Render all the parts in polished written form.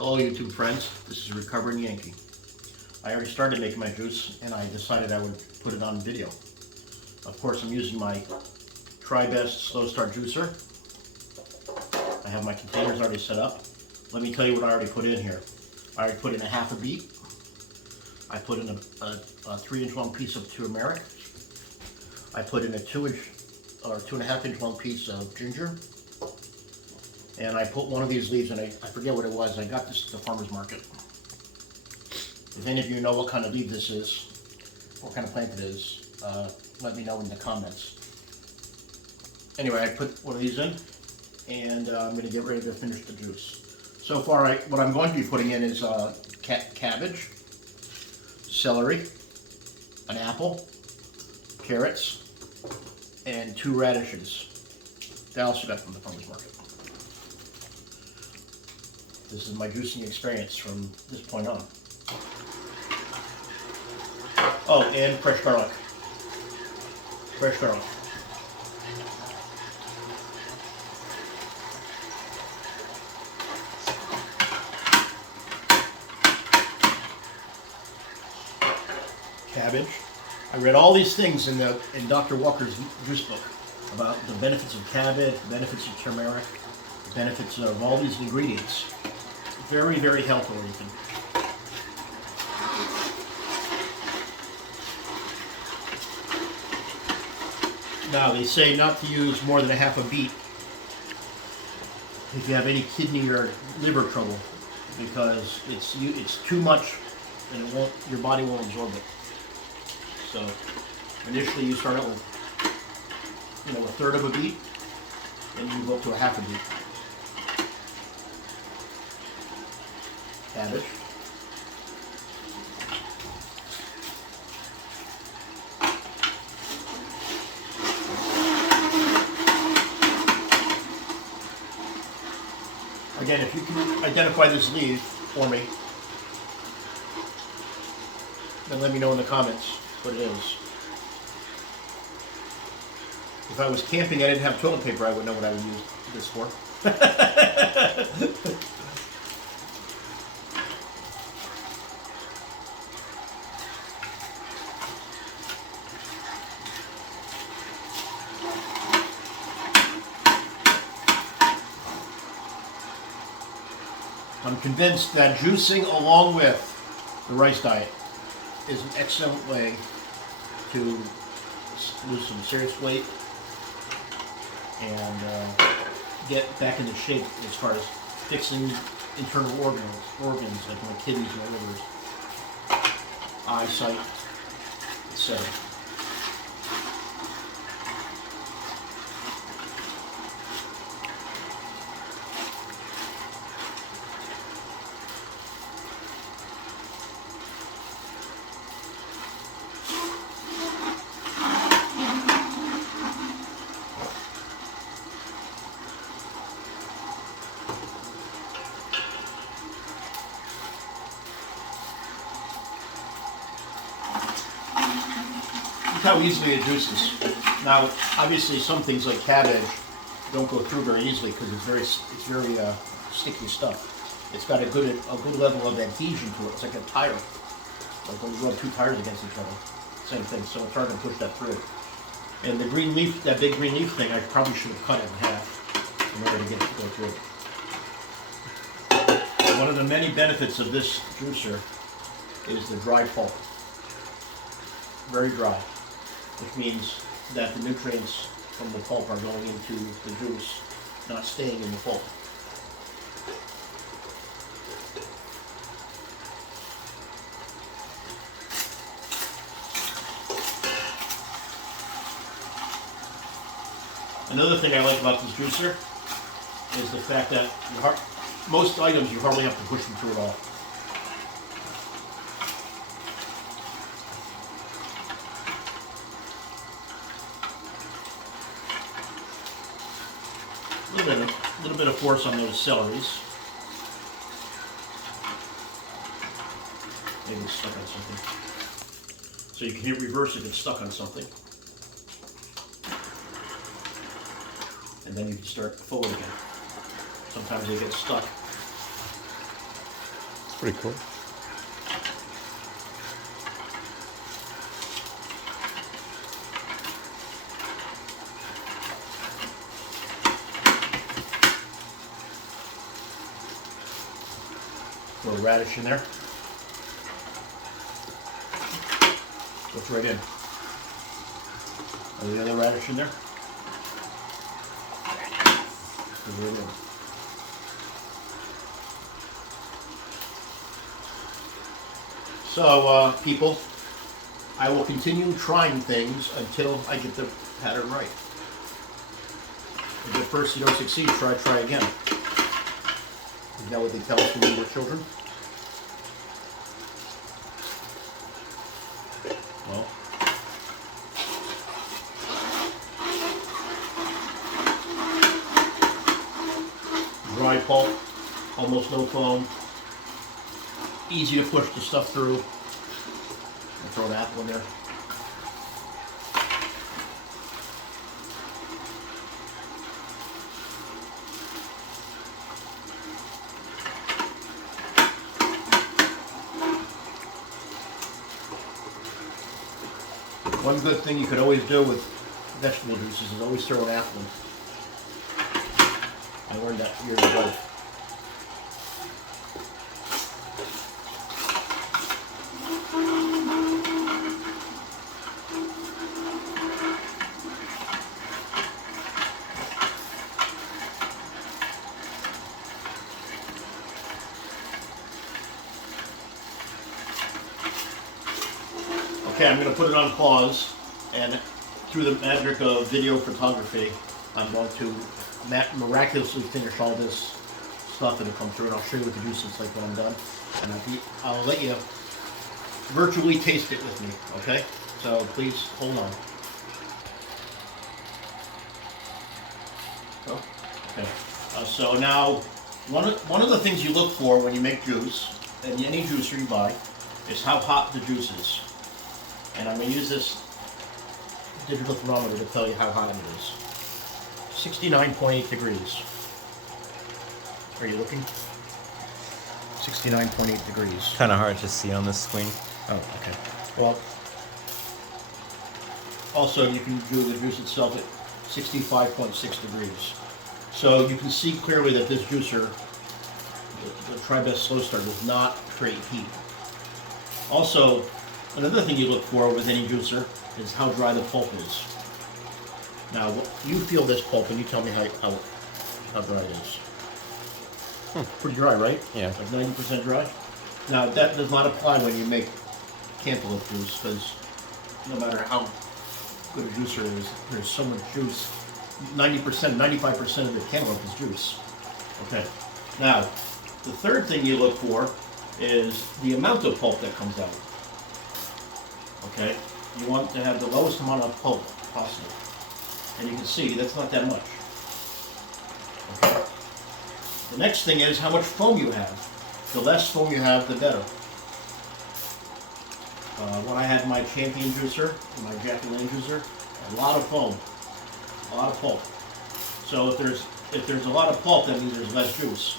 Hello YouTube friends, this is Recovering Yankee. I already started making my juice and I decided I would put it on video. Of course I'm using my Tri-Best Slow Start juicer. I have my containers already set up. Let me tell you what I already put in here. I already put in a half a beet. I put in a 3-inch long piece of turmeric. I put in a 2-inch or 2.5-inch long piece of ginger. And I put one of these leaves, and I forget what it was. I got this at the farmer's market. If any of you know what kind of leaf this is, what kind of plant it is, let me know in the comments. Anyway, I put one of these in, and I'm going to get ready to finish the juice. So far, what I'm going to be putting in is cabbage, celery, an apple, carrots, and 2 radishes. That I also got from the farmer's market. This is my juicing experience from this point on. Oh, and fresh garlic. Fresh garlic. Cabbage. I read all these things in Dr. Walker's juice book about the benefits of cabbage, the benefits of turmeric, the benefits of all these ingredients. Very, very health oriented. Now they say not to use more than a half a beet if you have any kidney or liver trouble, because it's too much and your body won't absorb it. So initially you start out with a third of a beet, and you go up to a half a beet. Cabbage. Again, if you can identify this leaf for me, then let me know in the comments what it is. If I was camping and I didn't have toilet paper, I would know what I would use this for. I'm convinced that juicing along with the rice diet is an excellent way to lose some serious weight and get back into shape as far as fixing internal organs like my kidneys, my livers, eyesight, etc. How easily it juices. Now, obviously, some things like cabbage don't go through very easily because it's very sticky stuff. It's got a good level of adhesion to it. It's like a tire, like when you rub 2 tires against each other. Same thing. So it's hard to push that through. And the green leaf, that big green leaf thing, I probably should have cut it in half in order to get it to go through. One of the many benefits of this juicer is the dry pulp. Very dry, which means that the nutrients from the pulp are going into the juice, not staying in the pulp. Another thing I like about this juicer is the fact that most items you hardly have to push them through at all. A little bit of force on those celeries. Maybe it's stuck on something. So you can hit reverse if it's stuck on something. And then you can start forward again. Sometimes they get stuck. Pretty cool. Throw a radish in there. Goes right in. Are the other radish in there? Goes right in. So, people, I will continue trying things until I get the pattern right. If at first you don't succeed, try again. Isn't that what they tell us when we were children? Well, dry pulp, almost no foam, easy to push the stuff through. I'll throw an apple in there. One good thing you could always do with vegetable juices is always throw an apple in. I learned that years ago. Okay, I'm going to put it on pause, and through the magic of video photography, I'm going to miraculously finish all this stuff that'll come through, and I'll show you what the juice looks like when I'm done. And I'll let you virtually taste it with me, okay? So please hold on. Oh, okay. So now, one of the things you look for when you make juice, and any juicer you buy, is how hot the juice is. And I'm going to use this digital thermometer to tell you how hot it is. 69.8 degrees. Are you looking? 69.8 degrees. Kind of hard to see on the screen. Oh, okay. Well, also you can do the juice itself at 65.6 degrees. So you can see clearly that this juicer, the Tri-Best Slow Start, does not create heat. Also, another thing you look for with any juicer is how dry the pulp is. Now, you feel this pulp and you tell me how dry it is. Pretty dry, right? Yeah. Like 90% dry? Now, that does not apply when you make cantaloupe juice, because no matter how good a juicer is, there's so much juice. 90%, 95% of the cantaloupe is juice. Okay. Now, the third thing you look for is the amount of pulp that comes out. Okay? You want to have the lowest amount of pulp possible. And you can see that's not that much. Okay? The next thing is how much foam you have. The less foam you have, the better. When I had my Champion juicer, my Jackie Lane juicer, a lot of foam, a lot of pulp. So if there's a lot of pulp, that means there's less juice.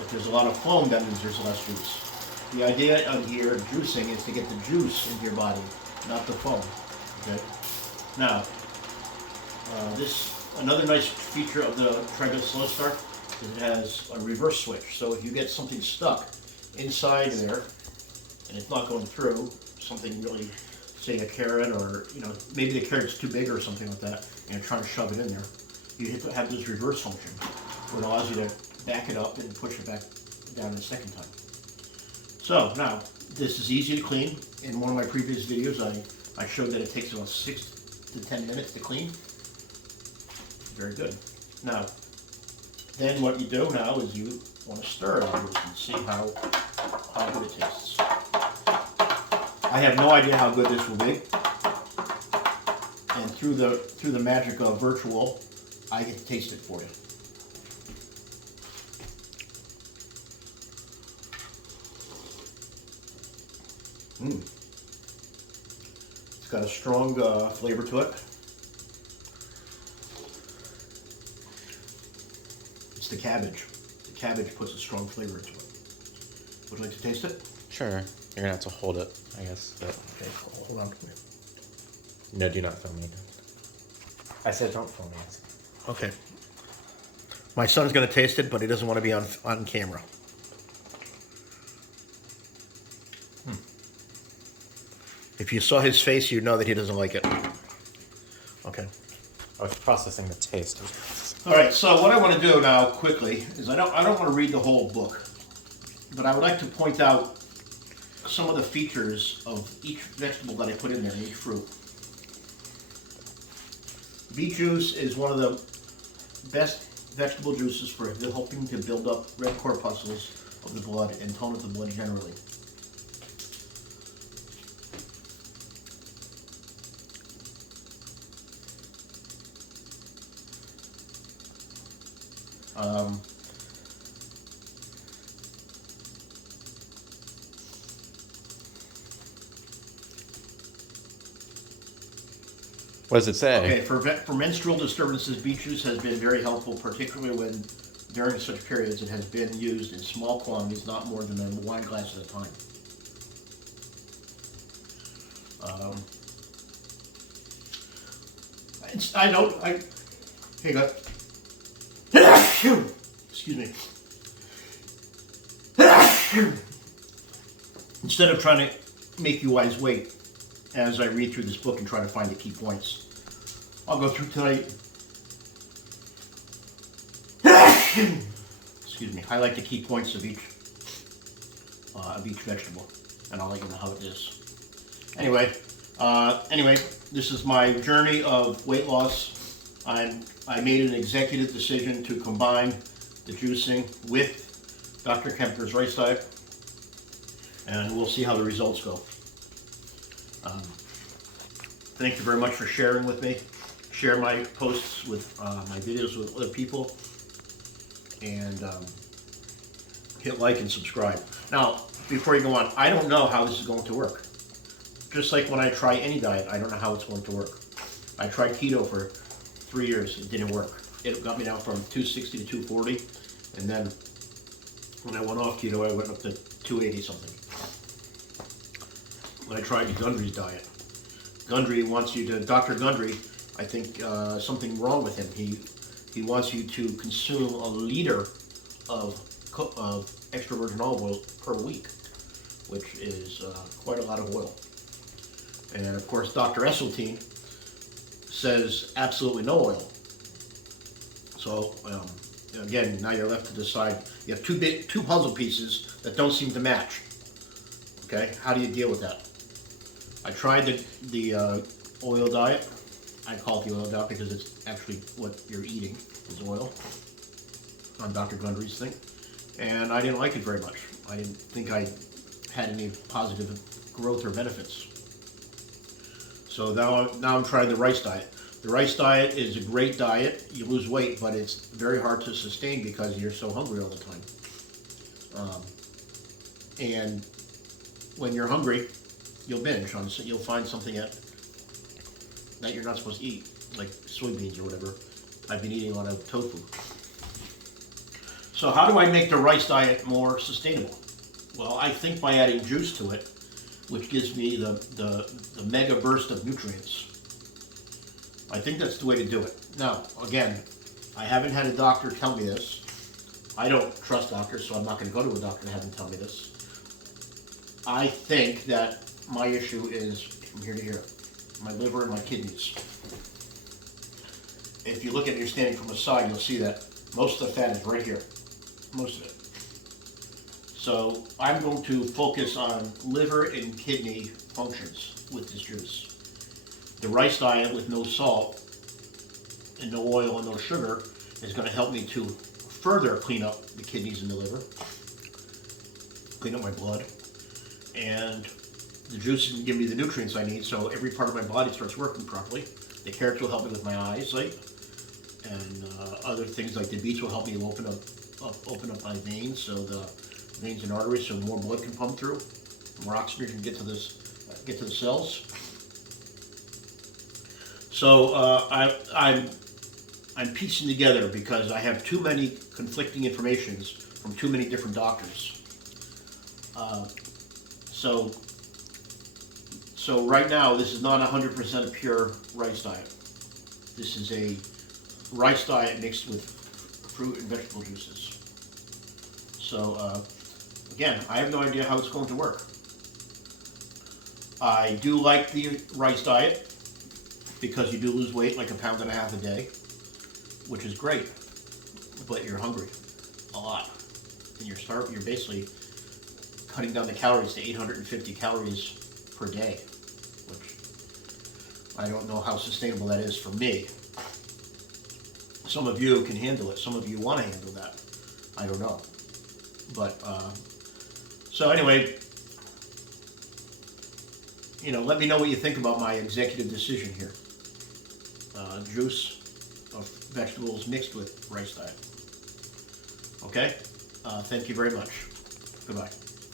If there's a lot of foam, that means there's less juice. The idea of here juicing is to get the juice into your body, not the foam. Okay. Now, another nice feature of the Tri-Best Slow Start is it has a reverse switch. So if you get something stuck inside there and it's not going through, something really, say a carrot, or maybe the carrot's too big or something like that, and you're trying to shove it in there, you have this reverse function where it allows you to back it up and push it back down the second time. So now, this is easy to clean. In one of my previous videos, I showed that it takes about 6 to 10 minutes to clean. Very good. Now, then what you do now is you want to stir it and see how good it tastes. I have no idea how good this will be. And through the magic of virtual, I get to taste it for you. It's got a strong flavor to it. It's the cabbage. The cabbage puts a strong flavor into it. Would you like to taste it? Sure. You're gonna have to hold it, I guess. But Okay, hold on. no, do not film me. I said don't film me. Okay. My son's going to taste it, but he doesn't want to be on camera. If you saw his face, you'd know that he doesn't like it. Okay. I was processing the taste. All right, so what I want to do now quickly is I don't want to read the whole book, but I would like to point out some of the features of each vegetable that I put in there, each fruit. Beet juice is one of the best vegetable juices for helping to build up red corpuscles of the blood and tone up the blood generally. What does it say? Okay, for menstrual disturbances, beet juice has been very helpful, particularly when during such periods it has been used in small quantities, not more than a wine glass at a time. Hang on. Excuse me. Instead of trying to make you guys wait as I read through this book and try to find the key points, I'll go through tonight. Excuse me. Highlight the key points of each vegetable, and I'll let you know how it is. Anyway, this is my journey of weight loss. I made an executive decision to combine the juicing with Dr. Kempner's rice diet, and we'll see how the results go. Thank you very much for sharing with me. Share my posts with my videos with other people, and hit like and subscribe. Now, before you go on, I don't know how this is going to work. Just like when I try any diet, I don't know how it's going to work. I tried keto for 3 years. It didn't work. It got me down from 260 to 240, and then when I went off keto, I went up to 280 something. When I tried Gundry's diet, Gundry wants you to, Dr. Gundry, I think something wrong with him. He wants you to consume a liter of extra virgin olive oil per week, which is quite a lot of oil. And of course, Dr. Esseltine says absolutely no oil. So again, now you're left to decide. You have two puzzle pieces that don't seem to match. Okay, how do you deal with that? I tried the oil diet. I call it the oil diet because it's actually what you're eating is oil on Dr. Gundry's thing, and I didn't like it very much. I didn't think I had any positive growth or benefits. So now I'm trying the rice diet. The rice diet is a great diet. You lose weight, but it's very hard to sustain because you're so hungry all the time. And when you're hungry, you'll binge on. You'll find something that you're not supposed to eat, like soybeans or whatever. I've been eating a lot of tofu. So how do I make the rice diet more sustainable? Well, I think by adding juice to it, which gives me the mega burst of nutrients. I think that's the way to do it. Now, again, I haven't had a doctor tell me this. I don't trust doctors, so I'm not going to go to a doctor and have them tell me this. I think that my issue is from here to here, my liver and my kidneys. If you look at it, you're standing from the side, you'll see that most of the fat is right here, most of it. So I'm going to focus on liver and kidney functions with this juice. The rice diet with no salt and no oil and no sugar is going to help me to further clean up the kidneys and the liver, clean up my blood, and the juice is going to give me the nutrients I need so every part of my body starts working properly. The carrots will help me with my eyesight, and other things like the beets will help me to open up my veins, so the veins and arteries, so more blood can pump through, more oxygen can get to the cells. So I'm piecing together because I have too many conflicting informations from too many different doctors. So right now, this is not 100% pure rice diet. This is a rice diet mixed with fruit and vegetable juices. So again, I have no idea how it's going to work. I do like the rice diet because you do lose weight like 1.5 pounds a day, which is great. But you're hungry a lot, and you're basically cutting down the calories to 850 calories per day, which I don't know how sustainable that is for me. Some of you can handle it. Some of you want to handle that. I don't know. But, so anyway, let me know what you think about my executive decision here. Juice of vegetables mixed with rice diet. Okay? Thank you very much. Goodbye.